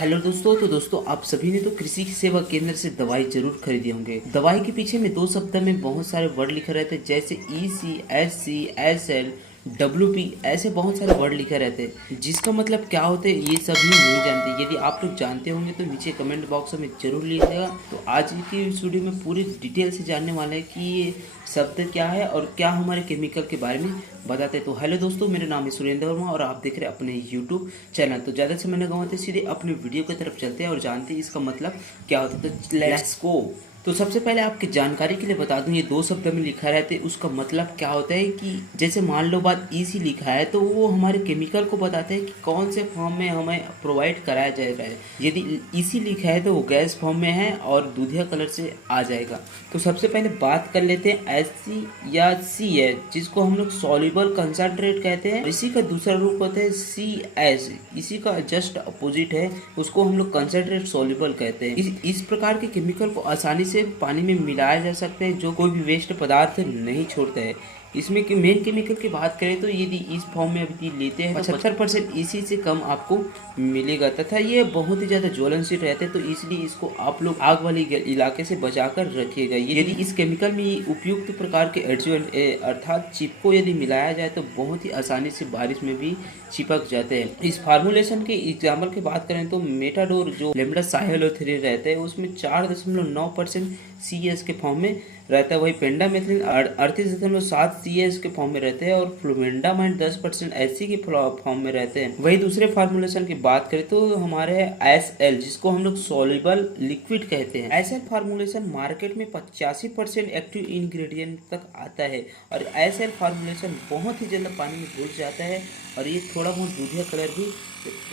Hello दोस्तों। तो दोस्तों आप सभी ने तो कृषि सेवा केंद्र से दवाई जरूर खरीदी होंगे। दवाई के पीछे में दो शब्द में बहुत सारे वर्ड लिखे रहते हैं, जैसे EC, SC, SL, WP, ऐसे बहुत सारे वर्ड लिखे रहते हैं जिसका मतलब क्या होते हैं ये सभी नहीं जानते। यदि आप लोग जानते होंगे तो नीचे कमेंट बॉक्स में जरूर लिखिएगा। तो आज की इस वीडियो में पूरी डिटेल से जानने वाले हैं कि ये शब्द क्या है और क्या हमारे केमिकल के बारे में बताते हैं। तो हेलो दोस्तों, मेरा नाम है सुरेंद्र वर्मा और आप देख रहे हैं अपने यूट्यूब चैनल। तो ज़्यादा समय न गवाते सीधे अपने वीडियो की तरफ चलते हैं और जानते हैं इसका मतलब क्या होता है। तो लेट्स गो। तो सबसे पहले आपकी जानकारी के लिए बता दूं, ये दो शब्द में लिखा रहता है, उसका मतलब क्या होता है कि जैसे मान लो बात EC लिखा है तो वो हमारे केमिकल को बताते हैं कि कौन से फॉर्म में हमें प्रोवाइड कराया जाएगा। यदि EC लिखा है तो वो गैस फॉर्म में है और दूधिया कलर से आ जाएगा। तो सबसे पहले बात कर लेते हैं SC या CS, जिसको हम लोग सॉल्युबल कंसंट्रेट कहते हैं। इसी का दूसरा रूप होता है CS, इसी का जस्ट अपोजिट है, उसको हम लोग कंसंट्रेट सॉल्युबल कहते हैं। इस प्रकार के केमिकल को आसानी से पानी में मिलाया जा सकता है, जो कोई भी वेस्ट पदार्थ नहीं छोड़ता है। इसमें कि मेन केमिकल की बात करें तो यदि इस फॉर्म में अभी लेते हैं 75% EC से कम आपको मिलेगा, तथा ये बहुत ही ज़्यादा ज्वलनशील रहते हैं। तो इसलिए इसको आप लोग आग वाले इलाके से बचाकर रखिएगा। यदि इस केमिकल में उपयुक्त प्रकार के एडजुवेंट अर्थात चिपको यदि मिलाया जाए तो बहुत ही आसानी से बारिश में भी चिपक जाते हैं। इस फार्मूलेशन के एग्जाम्पल की बात करें तो मेटाडोर जो लेमडा साइक्लोथेरिन रहता है उसमें 4.9% CS के फॉर्म में रहता है। वही पेंडामेथिलिन 38.7 CS के फॉर्म में रहते हैं और फ्लोमेंडामाइन 10% SC के फॉर्म में रहते हैं। वही दूसरे फार्मूलेशन की बात करें तो हमारे है SL, जिसको हम लोग सॉल्युबल लिक्विड कहते हैं। SL फार्मूलेशन मार्केट में 85% एक्टिव इंग्रेडिएंट तक आता है और SL फार्मूलेशन बहुत ही जल्द पानी में घुल जाता है और ये थोड़ा बहुत दूधिया कलर भी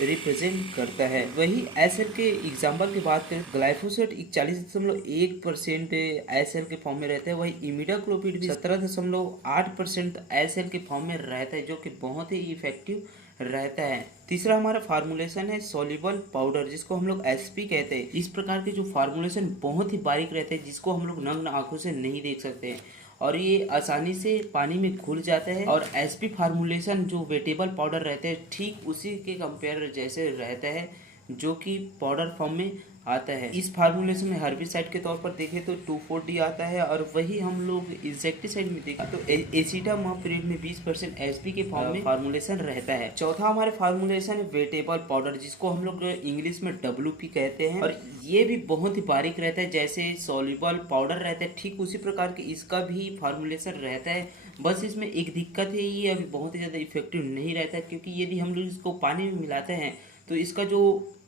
रिप्रेजेंट करता है। वही SL के एग्जाम्पल की बात करें, ग्लाइफोसेट 41.1% SL के फॉर्म में रहता है। वही इमिडाक्लोपिड भी 17.8% SL के फॉर्म में रहता है, जो कि बहुत ही इफेक्टिव रहता है। तीसरा हमारा फार्मूलेशन है सॉल्युबल पाउडर, जिसको हम लोग SP कहते हैं। इस प्रकार के जो फार्मूलेशन बहुत ही बारीक रहते हैं, जिसको हम लोग नग्न आंखों से नहीं देख सकते हैं और ये आसानी से पानी में घुल जाता है। और SP फार्मूलेशन जो वेटेबल पाउडर रहते हैं ठीक उसी के कंपेयर जैसे रहता है, जो कि पाउडर फॉर्म में आता है। इस फार्मूलेशन में हर्बिसाइड के तौर पर देखें तो 2,4-D आता है और वही हम लोग इंसेक्टिसाइड में देखें तो एसिटामाप्रिड में 20% SP के फॉर्म में फार्मूलेशन रहता है। चौथा हमारे फार्मूलेशन है वेटेबल पाउडर, जिसको हम लोग इंग्लिश में WP कहते हैं और ये भी बहुत ही बारीक रहता है। जैसे सॉल्युबल पाउडर रहता है ठीक उसी प्रकार के इसका भी फार्मूलेशन रहता है। बस इसमें एक दिक्कत है, ये अभी बहुत ही ज़्यादा इफेक्टिव नहीं रहता है, क्योंकि यदि हम लोग इसको पानी में मिलाते हैं तो इसका जो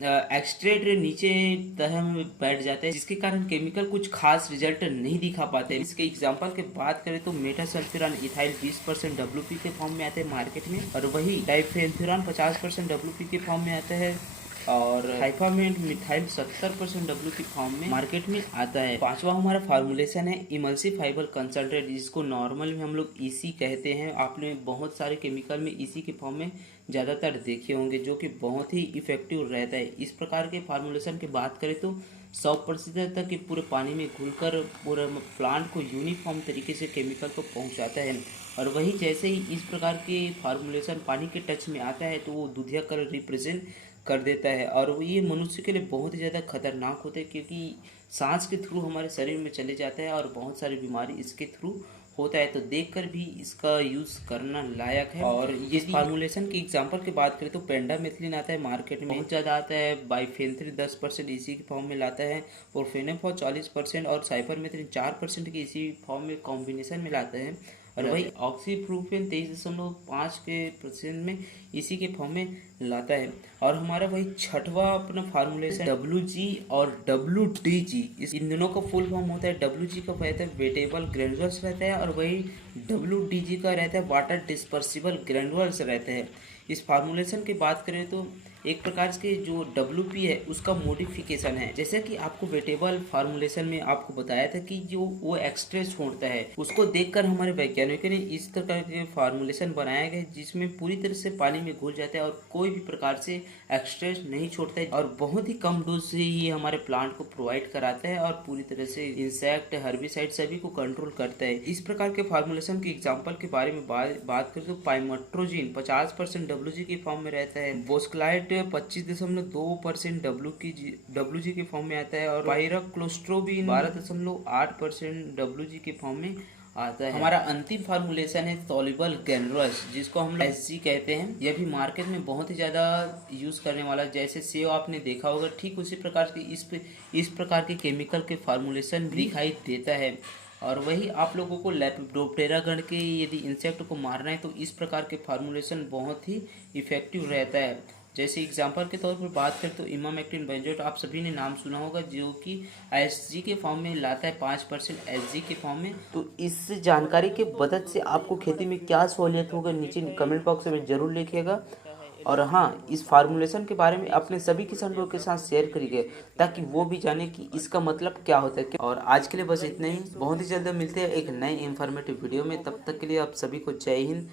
एक्सट्रेट नीचे तह में बैठ जाता है, जिसके कारण केमिकल कुछ खास रिजल्ट नहीं दिखा पाते। इसके एग्जांपल की बात करें तो मेटासल्फ्यूरान इथाइल 20% WP के फॉर्म में आते हैं मार्केट में और वही डाइफेंथुरान 50% WP के फॉर्म में आता है और हाइफामेट मिथाइल 70% WP फॉर्म में मार्केट में आता है। पांचवा हमारा फार्मूलेशन है इमल्सिफाइबल कंसंट्रेट, जिसको नॉर्मल में हम लोग EC कहते हैं। आपने बहुत सारे केमिकल में EC के फॉर्म में ज़्यादातर देखे होंगे, जो कि बहुत ही इफेक्टिव रहता है। इस प्रकार के फार्मूलेशन की बात करें तो 100% तक पूरे पानी में घुलकर पूरे प्लांट को यूनिफॉर्म तरीके से केमिकल को पहुंचाता है। और वही जैसे ही इस प्रकार के फार्मूलेशन पानी के टच में आता है तो वो दूधिया कलर रिप्रेजेंट कर देता है और ये मनुष्य के लिए बहुत ही ज़्यादा खतरनाक होता है, क्योंकि सांस के थ्रू हमारे शरीर में चले जाता है और बहुत सारी बीमारी इसके थ्रू होता है। तो देखकर भी इसका यूज़ करना लायक है। और ये फार्मूलेशन की एग्जांपल की बात करें तो पेंडामेथिलिन आता है मार्केट में, बहुत ज़्यादा आता है। बाइफेंथ्रिन 10% EC के फॉर्म में लाता है, प्रोफेनेफॉल 40% और साइपरमेथ्रिन 4% के इसी फॉर्म में कॉम्बिनेशन में लाता है। और वही ऑक्सीप्रोफेन 23.5% में इसी के फॉर्म में लाता है। और हमारा वही छठवा अपना फार्मूलेशन WG और WDG, इन दोनों का फुल फॉर्म होता है। WG का रहता है वेटेबल ग्रेनुअल्स रहता है और वही WDG का रहता है वाटर डिस्पर्सिबल ग्रेनुअल्स रहते हैं। इस फार्मूलेशन की बात करें तो एक प्रकार के जो WP है उसका मॉडिफिकेशन है। जैसे कि आपको वेटेबल फार्मूलेशन में आपको बताया था कि जो वो एक्सट्रेस छोड़ता है, उसको देखकर हमारे वैज्ञानिकों ने इस तरह के फार्मूलेशन बनाया गया जिसमें पूरी तरह से पानी में घुल जाता है और कोई भी प्रकार से एक्सट्रेस नहीं छोड़ता है और बहुत ही कम डोज से ही हमारे प्लांट को प्रोवाइड कराता है और पूरी तरह से इंसेक्ट हर्बिसाइड सभी को कंट्रोल करता है। इस प्रकार के फार्मूलेशन के एग्जाम्पल के बारे में बात करें तो पाइमेट्रोजिन 50% WG के फॉर्म में रहता है, बोस्क्लाइड 25.2% WG के फॉर्म में आता है और पायराक्लोस्ट्रोबिन 12.8% WG के फॉर्म में आता है। हमारा अंतिम फार्मूलेशन है सॉल्युबल ग्रैन्युलस, जिसको हम SG कहते हैं। यह भी मार्केट में बहुत ही ज़्यादा यूज़ करने वाला, जैसे सेव आपने देखा होगा, ठीक उसी प्रकार के इस प्रकार के केमिकल के फार्मूलेशन भी दिखाई देता है। और वही आप लोगों को लेपिडोप्टेरा गण के यदि इंसेक्ट को मारना है तो इस प्रकार के फार्मूलेशन बहुत ही इफेक्टिव रहता है। जैसे एग्जांपल के तौर पर बात करें तो इमामेक्टिन बेंजोएट आप सभी ने नाम सुना होगा, जो कि SG के फॉर्म में लाता है 5% SG के फॉर्म में। तो इस जानकारी के मदद से आपको खेती में क्या सहूलियत होगा नीचे कमेंट बॉक्स में जरूर लिखिएगा। और हाँ, इस फार्मूलेशन के बारे में अपने सभी किसानों के साथ शेयर करिए ताकि वो भी जाने कि इसका मतलब क्या होता है। और आज के लिए बस इतना ही। बहुत ही जल्द मिलते हैं एक नए इंफॉर्मेटिव वीडियो में। तब तक के लिए आप सभी को जय हिंद,